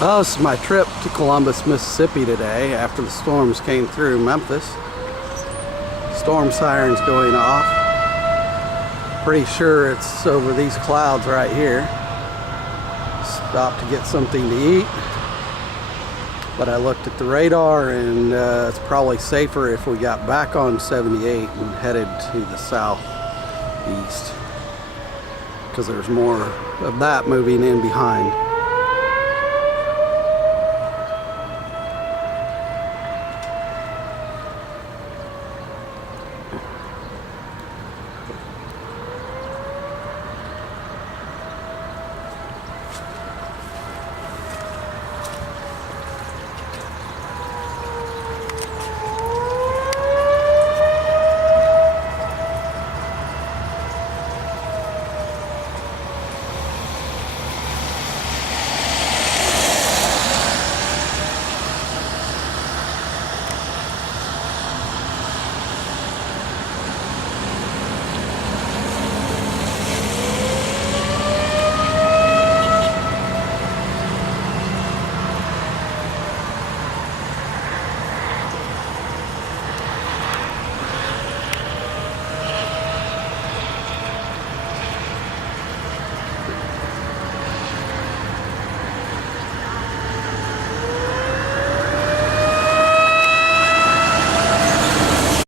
Oh, this is my trip to Columbus, Mississippi today after the storms came through Memphis. Storm sirens going off. Pretty sure it's over these clouds right here. Stopped to get something to eat. But I looked at the radar and it's probably safer if we got back on 78 and headed to the southeast, because there's more of that moving in behind.